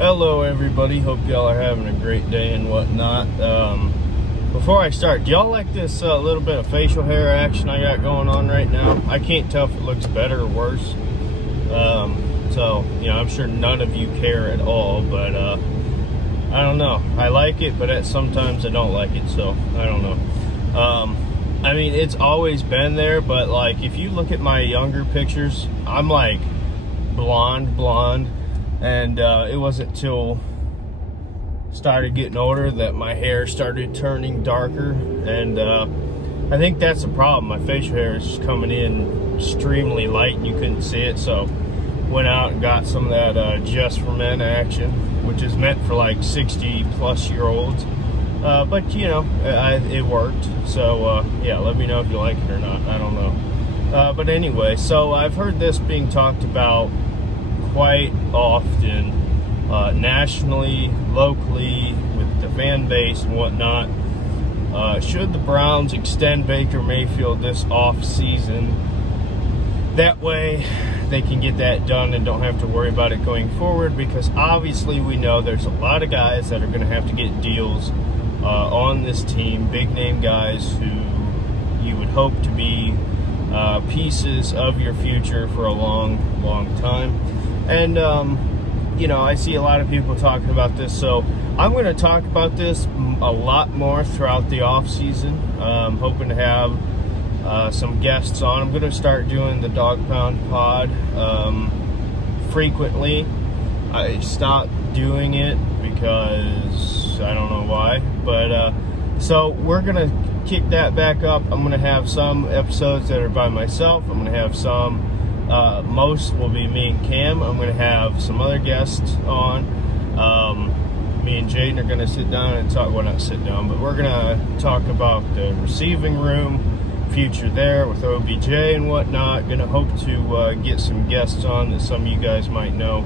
Hello everybody, hope y'all are having a great day and whatnot. Before I start, do y'all like this little bit of facial hair action I got going on right now? I can't tell if it looks better or worse. So, you know, I'm sure none of you care at all, but I don't know. I like it, but sometimes I don't like it, so I don't know. I mean, it's always been there, but like if you look at my younger pictures, I'm like blonde. And it wasn't till started getting older that my hair started turning darker, and I think that's the problem. My facial hair is coming in extremely light and you couldn't see it, so went out and got some of that Just for Men action, which is meant for like 60-plus-year-olds, but you know, it worked. So yeah, let me know if you like it or not. I don't know, but anyway, so I've heard this being talked about quite often, nationally, locally, with the fan base and whatnot. Should the Browns extend Baker Mayfield this off season? That way they can get that done and don't have to worry about it going forward, because obviously we know there's a lot of guys that are going to have to get deals on this team, big name guys who you would hope to be pieces of your future for a long time. And, you know, I see a lot of people talking about this, so I'm going to talk about this a lot more throughout the off season. Hoping to have some guests on. I'm going to start doing the Dog Pound Pod frequently. I stopped doing it because I don't know why, but so we're going to kick that back up. I'm going to have some episodes that are by myself. I'm going to have some most will be me and Cam. I'm going to have some other guests on. Me and Jaden are going to sit down and talk. Well, not sit down, but we're going to talk about the receiving room, future there with OBJ and whatnot. Going to hope to get some guests on that some of you guys might know.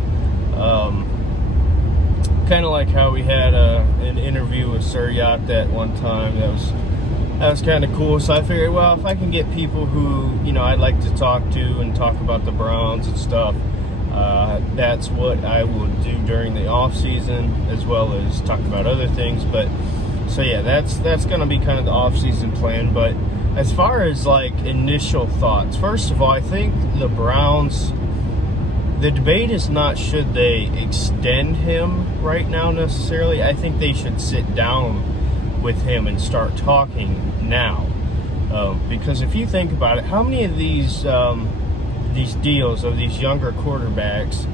Kind of like how we had an interview with Sir Yacht that one time. That was kind of cool. So I figured, well, if I can get people who, you know, I'd like to talk to and talk about the Browns and stuff, that's what I will do during the off season, as well as talk about other things. But so yeah, that's going to be kind of the off season plan. But as far as like initial thoughts, first of all, I think the Browns, the debate is not should they extend him right now necessarily. I think they should sit down with him and start talking now, because if you think about it, how many of these deals of these younger quarterbacks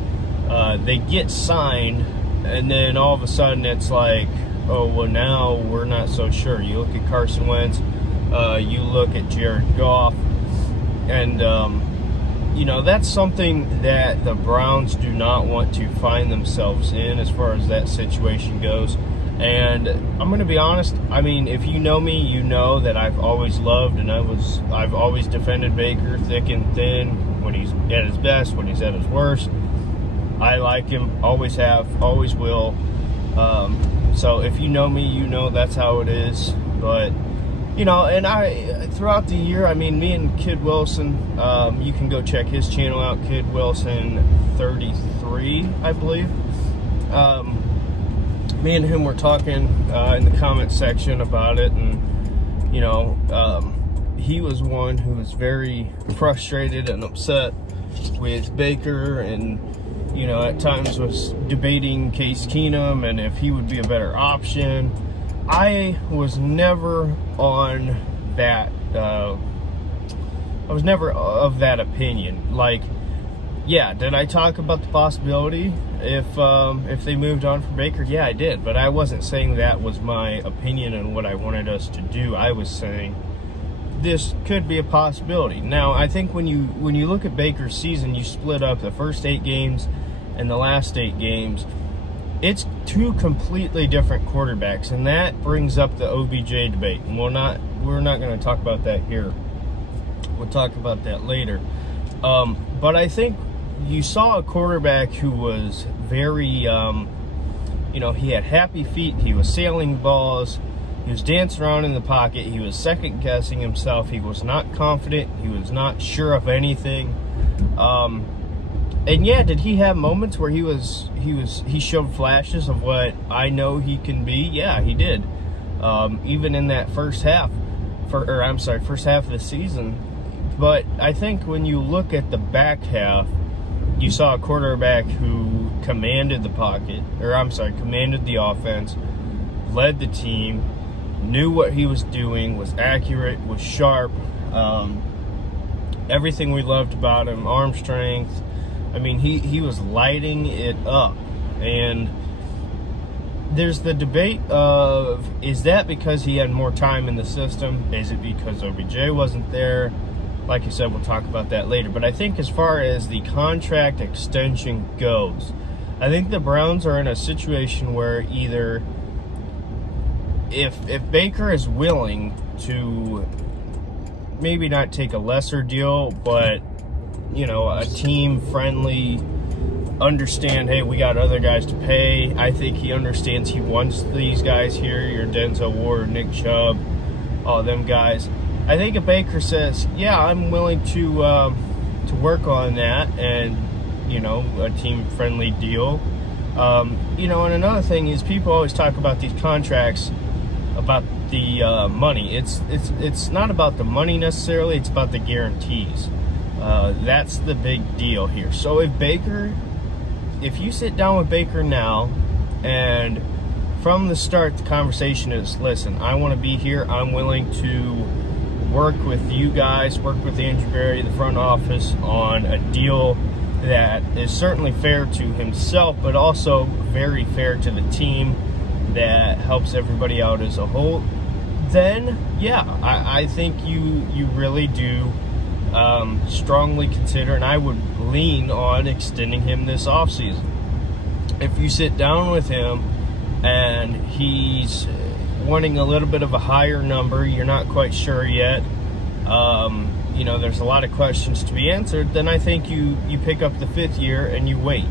they get signed, and then all of a sudden it's like, oh well, now we're not so sure. You look at Carson Wentz, you look at Jared Goff, and you know, that's something that the Browns do not want to find themselves in as far as that situation goes. And I'm going to be honest, I mean, if you know me, you know that I've always loved and I've always defended Baker thick and thin, when he's at his best, when he's at his worst. I like him, always have, always will. So if you know me, you know that's how it is. But, you know, and throughout the year, I mean, me and Kid Wilson, you can go check his channel out, Kid Wilson 33, I believe. Me and him were talking in the comment section about it, and you know, he was one who was very frustrated and upset with Baker, and you know, at times was debating Case Keenum and if he would be a better option. I was never on that. I was never of that opinion. Like, yeah, did I talk about the possibility if they moved on from Baker? Yeah, I did, but I wasn't saying that was my opinion and what I wanted us to do. I was saying this could be a possibility. Now, I think when you look at Baker's season, you split up the first 8 games and the last 8 games. It's 2 completely different quarterbacks, and that brings up the OBJ debate. And we're not going to talk about that here. We'll talk about that later. But I think you saw a quarterback who was very, you know, he had happy feet. He was sailing balls. He was dancing around in the pocket. He was second-guessing himself. He was not confident. He was not sure of anything. And yeah, did he have moments where he showed flashes of what I know he can be? Yeah, he did. Even in that first half of the season. But I think when you look at the back half, you saw a quarterback who commanded the pocket, commanded the offense, led the team, knew what he was doing, was accurate, was sharp. Everything we loved about him, arm strength. I mean, he was lighting it up. And there's the debate of, is that because he had more time in the system? Is it because OBJ wasn't there? Like I said, we'll talk about that later. But I think as far as the contract extension goes, I think the Browns are in a situation where either if Baker is willing to maybe not take a lesser deal, but, you know, a team-friendly, understand, hey, we got other guys to pay. I think he understands he wants these guys here, your Denzel Ward, Nick Chubb, all them guys. I think if Baker says, yeah, I'm willing to work on that, and, you know, a team-friendly deal. You know, and another thing is people always talk about these contracts, about the money. It's not about the money necessarily, it's about the guarantees. That's the big deal here. So if you sit down with Baker now, and from the start the conversation is, listen, I want to be here, I'm willing to work with you guys, work with Andrew Berry, the front office, on a deal that is certainly fair to himself, but also very fair to the team, that helps everybody out as a whole, then yeah, I think you really do strongly consider, and I would lean on extending him this offseason. If you sit down with him and he's wanting a little bit of a higher number, you're not quite sure yet, you know, there's a lot of questions to be answered, then I think you pick up the 5th year and you wait.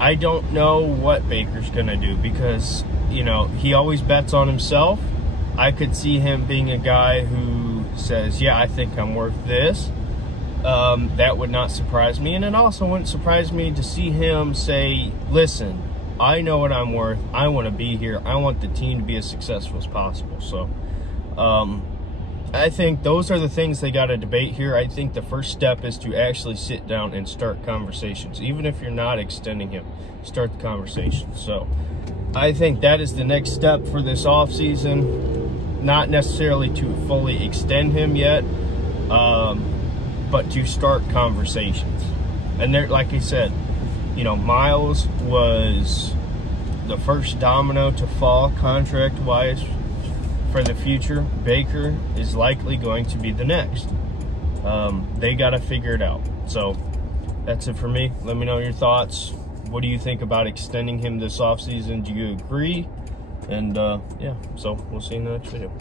I don't know what Baker's going to do, because, you know, he always bets on himself. I could see him being a guy who says, yeah, I think I'm worth this. That would not surprise me. And it also wouldn't surprise me to see him say, listen, I know what I'm worth. I want to be here. I want the team to be as successful as possible. So I think those are the things they got to debate here. I think the first step is to actually sit down and start conversations. Even if you're not extending him, start the conversation. So I think that is the next step for this offseason. Not necessarily to fully extend him yet, but to start conversations. And there, like I said, you know, Miles was the first domino to fall contract-wise for the future. Baker is likely going to be the next. They got to figure it out. So that's it for me. Let me know your thoughts. What do you think about extending him this offseason? Do you agree? And yeah, so we'll see you in the next video.